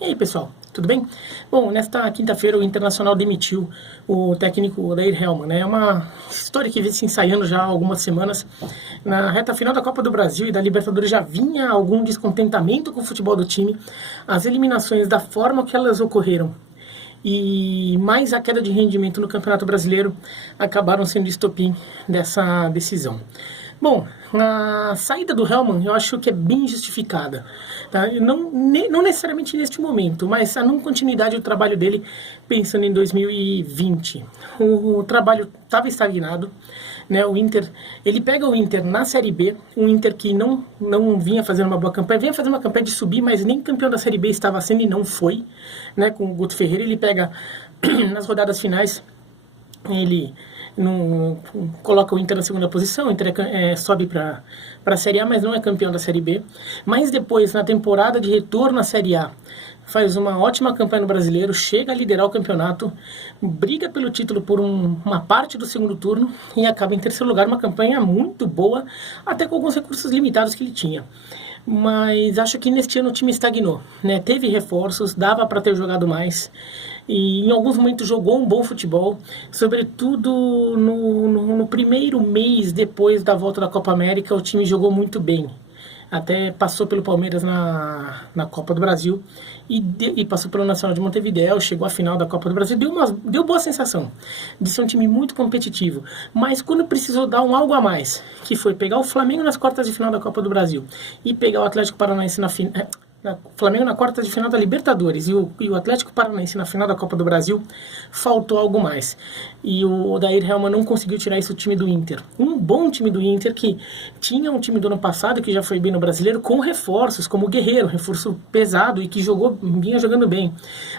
E aí, pessoal, tudo bem? Bom, nesta quinta-feira o Internacional demitiu o técnico Odair Hellmann, né? É uma história que vem se ensaiando já há algumas semanas. Na reta final da Copa do Brasil e da Libertadores já vinha algum descontentamento com o futebol do time, as eliminações da forma que elas ocorreram e mais a queda de rendimento no Campeonato Brasileiro acabaram sendo estopim dessa decisão. Bom, a saída do Hellmann eu acho que é bem justificada. Tá? Não necessariamente neste momento, mas a não continuidade do trabalho dele pensando em 2020. O trabalho estava estagnado. Né, o Inter, ele pega o Inter na Série B, um Inter que não vinha fazendo uma boa campanha, vinha fazendo uma campanha de subir, mas nem campeão da Série B estava sendo e não foi, né, com o Guto Ferreira. Ele pega nas rodadas finais, ele coloca o Inter na segunda posição, o Inter sobe para a Série A, mas não é campeão da Série B. Mas depois, na temporada de retorno à Série A, faz uma ótima campanha no Brasileiro, chega a liderar o campeonato, briga pelo título por uma parte do segundo turno e acaba em terceiro lugar, uma campanha muito boa, até com alguns recursos limitados que ele tinha. Mas acho que neste ano o time estagnou, né? Teve reforços, dava para ter jogado mais e em alguns momentos jogou um bom futebol, sobretudo no primeiro mês depois da volta da Copa América o time jogou muito bem. Até passou pelo Palmeiras na Copa do Brasil e passou pelo Nacional de Montevidéu, chegou à final da Copa do Brasil, deu boa sensação de ser um time muito competitivo, mas quando precisou dar um algo a mais, que foi pegar o Flamengo nas quartas de final da Copa do Brasil e pegar o Atlético Paranaense Flamengo na quarta de final da Libertadores e o Atlético Paranaense na final da Copa do Brasil, faltou algo mais. E o Odair Hellmann não conseguiu tirar isso do time do Inter. Um bom time do Inter que tinha um time do ano passado que já foi bem no Brasileiro com reforços, como o Guerreiro, reforço pesado e que vinha jogando bem.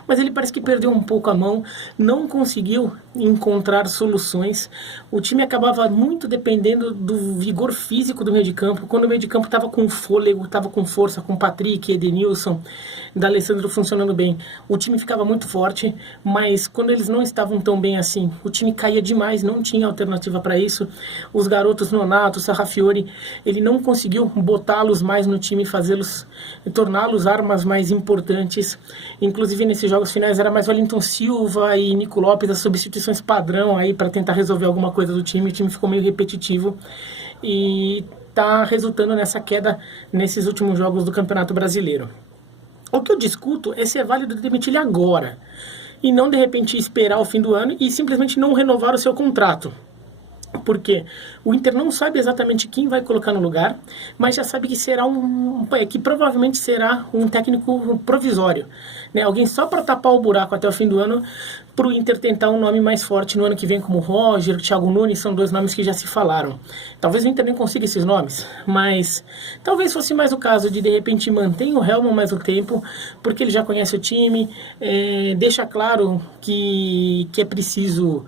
Mas ele parece que perdeu um pouco a mão, não conseguiu encontrar soluções. O time acabava muito dependendo do vigor físico do meio de campo. Quando o meio de campo estava com fôlego, estava com força, com Patrick, Edenilson, D'Alessandro funcionando bem, o time ficava muito forte, mas quando eles não estavam tão bem assim, o time caía demais, não tinha alternativa para isso. Os garotos Nonato, Sarrafiori, ele não conseguiu botá-los mais no time, torná-los armas mais importantes. Inclusive nesses jogos finais era mais Wellington Silva e Nico Lopes, as substituições padrão aí para tentar resolver alguma coisa do time. O time ficou meio repetitivo e está resultando nessa queda nesses últimos jogos do Campeonato Brasileiro. O que eu discuto é se é válido demitir ele agora e não de repente esperar o fim do ano e simplesmente não renovar o seu contrato. Porque o Inter não sabe exatamente quem vai colocar no lugar, mas já sabe que será que provavelmente será um técnico provisório, né? Alguém só para tapar o buraco até o fim do ano, para o Inter tentar um nome mais forte no ano que vem, como Roger, Thiago Nunes, são dois nomes que já se falaram. Talvez o Inter nem consiga esses nomes, mas talvez fosse mais o caso de repente manter o Hellmann mais um tempo, porque ele já conhece o time, deixa claro que é preciso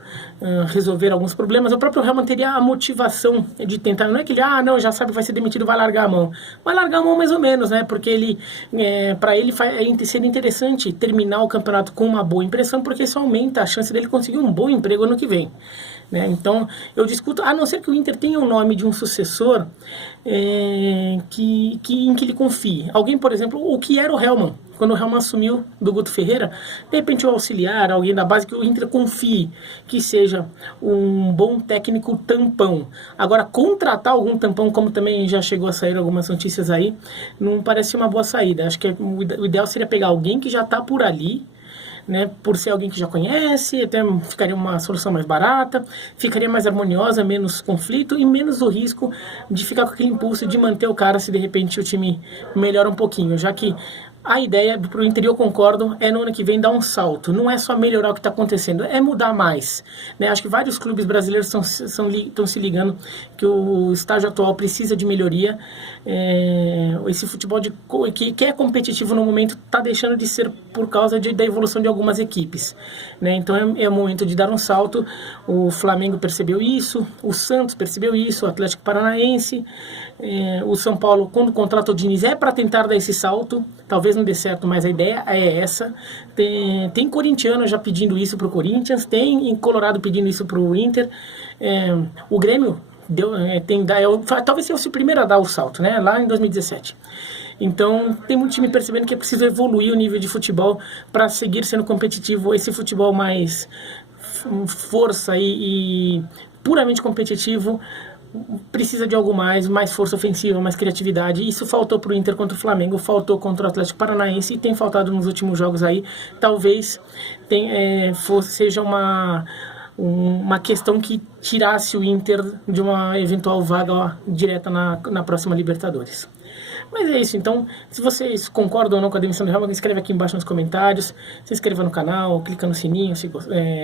resolver alguns problemas. O próprio Hellmann teria a motivação de tentar, não é que ele, já sabe que vai ser demitido, vai largar a mão. Vai largar a mão mais ou menos, né? Porque para ele seria interessante terminar o campeonato com uma boa impressão, porque isso aumenta a chance dele conseguir um bom emprego ano que vem. Né? Então, eu discuto, a não ser que o Inter tenha o nome de um sucessor em que ele confie. Alguém, por exemplo, o que era o Hellmann, quando o Hellmann assumiu do Guto Ferreira, de repente o auxiliar, alguém da base que o Inter confie que seja um bom técnico tampão. Agora, contratar algum tampão, como também já chegou a sair algumas notícias aí, não parece uma boa saída. Acho que o ideal seria pegar alguém que já está por ali, né, por ser alguém que já conhece, até ficaria uma solução mais barata, ficaria mais harmoniosa, menos conflito e menos o risco de ficar com aquele impulso de manter o cara se de repente o time melhora um pouquinho, já que a ideia para o Inter, eu concordo, é no ano que vem dar um salto. Não é só melhorar o que está acontecendo, é mudar mais. Né? Acho que vários clubes brasileiros estão se ligando que o estágio atual precisa de melhoria. Esse futebol que é competitivo no momento está deixando de ser por causa da evolução de algumas equipes. Né? Então é o momento de dar um salto. O Flamengo percebeu isso, o Santos percebeu isso, o Atlético Paranaense, o São Paulo, quando contrata o Diniz, é para tentar dar esse salto. Talvez não dê certo, mas a ideia é essa. Tem corintiano já pedindo isso para o Corinthians, tem em Colorado pedindo isso para o Inter. O Grêmio talvez fosse o primeiro a dar o salto, né? Lá em 2017. Então, tem muito time percebendo que é preciso evoluir o nível de futebol para seguir sendo competitivo. Esse futebol mais força e puramente competitivo precisa de algo mais força ofensiva, mais criatividade. Isso faltou para o Inter contra o Flamengo, faltou contra o Atlético Paranaense e tem faltado nos últimos jogos aí. Talvez seja uma questão que tirasse o Inter de uma eventual vaga direta na próxima Libertadores. Mas é isso, então, se vocês concordam ou não com a demissão do Helmut, escreve aqui embaixo nos comentários, se inscreva no canal, clica no sininho,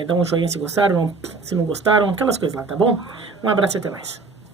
dá um joinha se gostaram, se não gostaram, aquelas coisas lá, tá bom? Um abraço e até mais.